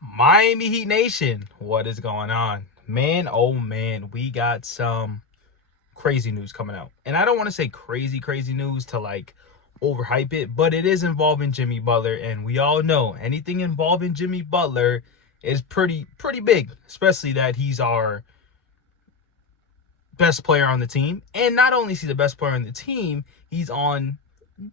Miami Heat Nation, what is going on? Man, oh man, we got some crazy news coming out. And I don't want to say crazy news to like overhype it, but it is involving Jimmy Butler. And we all know anything involving Jimmy Butler is pretty big, especially that he's our best player on the team. And not only is he the best player on the team, he's on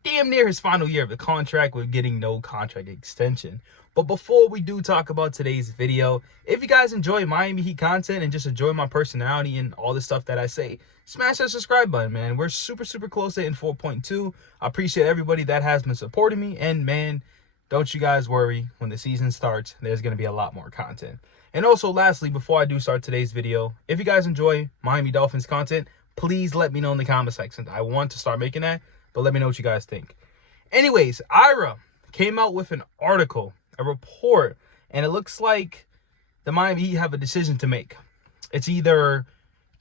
damn near his final year of the contract with getting no contract extension. But before we do talk about today's video, if you guys enjoy Miami Heat content and just enjoy my personality and all the stuff that I say, smash that subscribe button, man. We're super close to hitting 4.2. I appreciate everybody that has been supporting me. And man, don't you guys worry. When the season starts, there's going to be a lot more content. And also, lastly, before I do start today's video, if you guys enjoy Miami Dolphins content, please let me know in the comment section. I want to start making that, but let me know what you guys think. Anyways, Ira came out with an article, a report, and it looks like the Miami Heat have a decision to make. It's either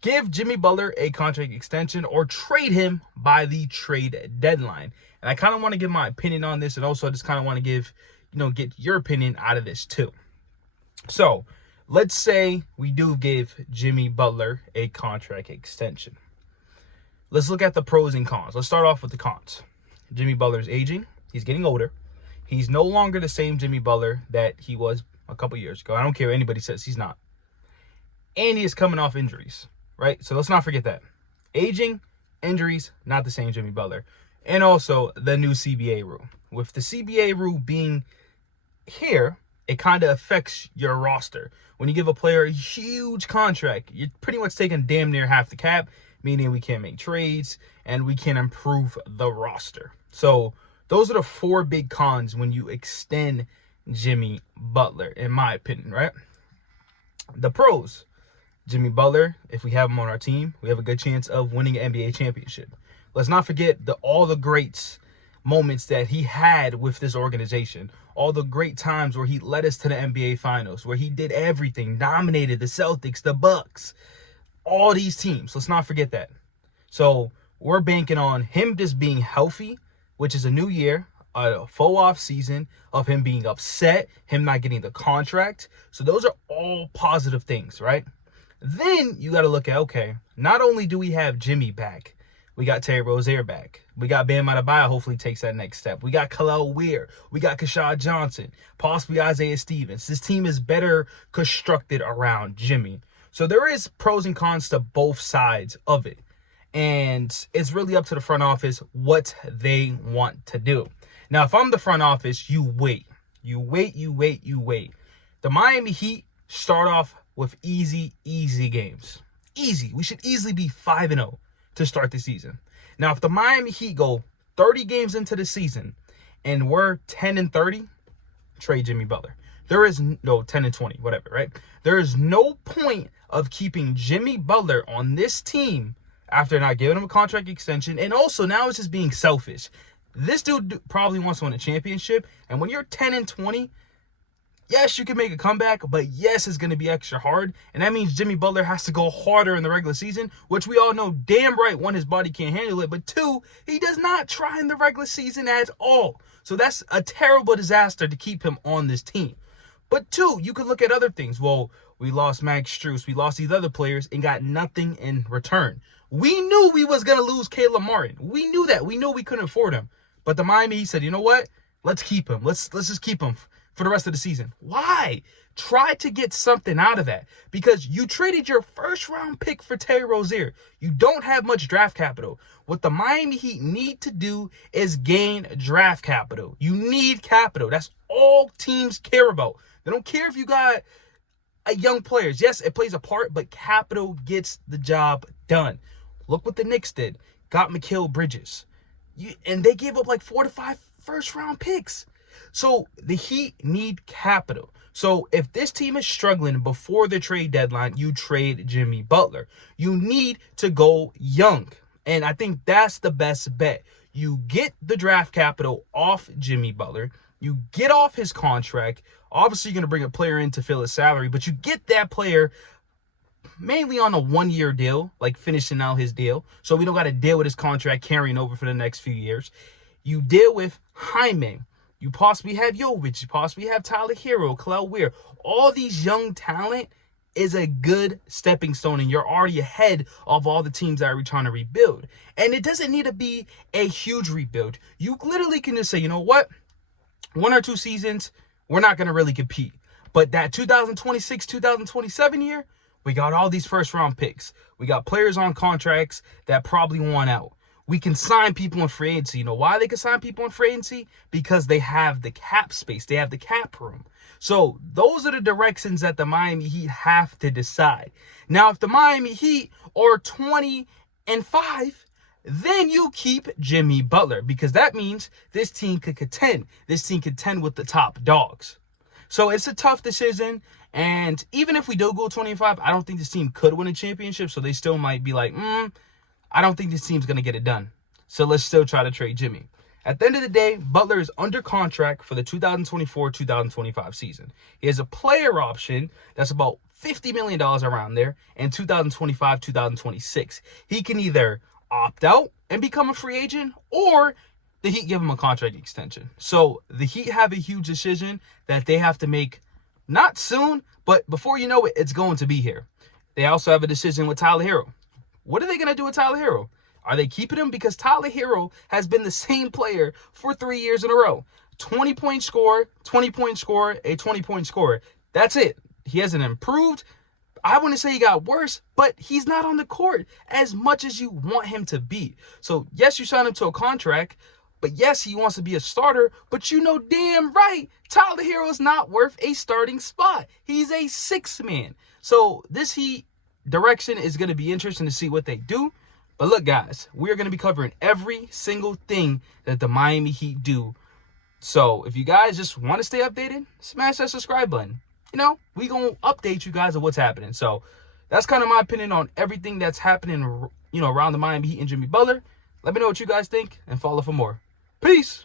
give Jimmy Butler a contract extension or trade him by the trade deadline. And I kind of want to give my opinion on this, and also I just kind of want to get your opinion out of this too. So, let's say we do give Jimmy Butler a contract extension. Let's look at the pros and cons. Let's start off with the cons. Jimmy Butler's aging. He's getting older. He's no longer the same Jimmy Butler that he was a couple years ago. I don't care what anybody says, he's not. And he is coming off injuries, right? So let's not forget that. Aging, injuries, not the same Jimmy Butler. And also the new CBA rule. With the CBA rule being here, it kind of affects your roster. When you give a player a huge contract, you're pretty much taking damn near half the cap, meaning we can't make trades and we can't improve the roster. So those are the four big cons when you extend Jimmy Butler, in my opinion, right? The pros. Jimmy Butler, if we have him on our team, we have a good chance of winning an NBA championship. Let's not forget all the great moments that he had with this organization. All the great times where he led us to the NBA Finals, where he did everything, dominated the Celtics, the Bucks, all these teams. Let's not forget that. So we're banking on him just being healthy, which is a new year, a full off season of him being upset, him not getting the contract. So those are all positive things, right? Then you got to look at, okay, not only do we have Jimmy back, we got Terry Rozier back. We got Bam Adebayo hopefully takes that next step. We got Khalil Weir. We got Kashad Johnson, possibly Isaiah Stevens. This team is better constructed around Jimmy. So there is pros and cons to both sides of it. And it's really up to the front office what they want to do. Now, if I'm the front office, you wait. You wait. The Miami Heat start off with easy games. Easy. We should easily be 5-0 to start the season. Now, if the Miami Heat go 30 games into the season and we're 10-30, trade Jimmy Butler. There is no 10-20, whatever, right? There is no point of keeping Jimmy Butler on this team after not giving him a contract extension. And also now it's just being selfish. This dude probably wants to win a championship. And when you're 10-20, yes, you can make a comeback, but yes, it's going to be extra hard. And that means Jimmy Butler has to go harder in the regular season, which we all know damn right, one, his body can't handle it, but two, he does not try in the regular season at all. So that's a terrible disaster to keep him on this team. But two, you could look at other things. Well, we lost Max Strus, we lost these other players and got nothing in return. We knew we was going to lose Caleb Martin. We knew that. We knew we couldn't afford him. But the Miami Heat said, you know what? Let's keep him. Let's just keep him for the rest of the season. Why? Try to get something out of that, because you traded your first round pick for Terry Rozier. You don't have much draft capital. What the Miami Heat need to do is gain draft capital. You need capital. That's all teams care about. They don't care if you got young players. Yes, it plays a part, but capital gets the job done. Look what the Knicks did. Got Mikal Bridges. And they gave up like 4 to 5 first round picks. So the Heat need capital. So if this team is struggling before the trade deadline, you trade Jimmy Butler. You need to go young. And I think that's the best bet. You get the draft capital off Jimmy Butler. You get off his contract. Obviously, you're going to bring a player in to fill his salary, but you get that player mainly on a 1-year deal, like finishing out his deal. So we don't got to deal with his contract carrying over for the next few years. You deal with Hyman. You possibly have Jovic. You possibly have Tyler Hero, Kel'el Weir. All these young talent is a good stepping stone, and you're already ahead of all the teams that are trying to rebuild. And it doesn't need to be a huge rebuild. You literally can just say, you know what? 1 or 2 seasons, we're not going to really compete. But that 2026, 2027 year, we got all these first-round picks. We got players on contracts that probably want out. We can sign people in free agency. You know why they can sign people in free agency? Because they have the cap space. They have the cap room. So those are the directions that the Miami Heat have to decide. Now, if the Miami Heat are 20-5, then you keep Jimmy Butler, because that means this team could contend. This team could contend with the top dogs. So it's a tough decision. And even if we do go 25, I don't think this team could win a championship. So they still might be like, I don't think this team's going to get it done. So let's still try to trade Jimmy. At the end of the day, Butler is under contract for the 2024-2025 season. He has a player option that's about $50 million around there in 2025-2026. He can either opt out and become a free agent, or the Heat give him a contract extension. So the Heat have a huge decision that they have to make, not soon, but before you know it, it's going to be here. They also have a decision with Tyler Hero. What are they going to do with Tyler Hero? Are they keeping him? Because Tyler Hero has been the same player for 3 years in a row. 20-point scorer, 20-point scorer, a 20-point scorer. That's it. He hasn't improved. I wouldn't say he got worse, but he's not on the court as much as you want him to be. So, yes, you signed him to a contract, but yes, he wants to be a starter, but you know damn right Tyler Hero is not worth a starting spot. He's a 6th man. So this Heat direction is going to be interesting to see what they do. But look, guys, we're going to be covering every single thing that the Miami Heat do. So if you guys just want to stay updated, smash that subscribe button. You know, we're going to update you guys on what's happening. So that's kind of my opinion on everything that's happening, you know, around the Miami Heat and Jimmy Butler. Let me know what you guys think and follow for more. Peace.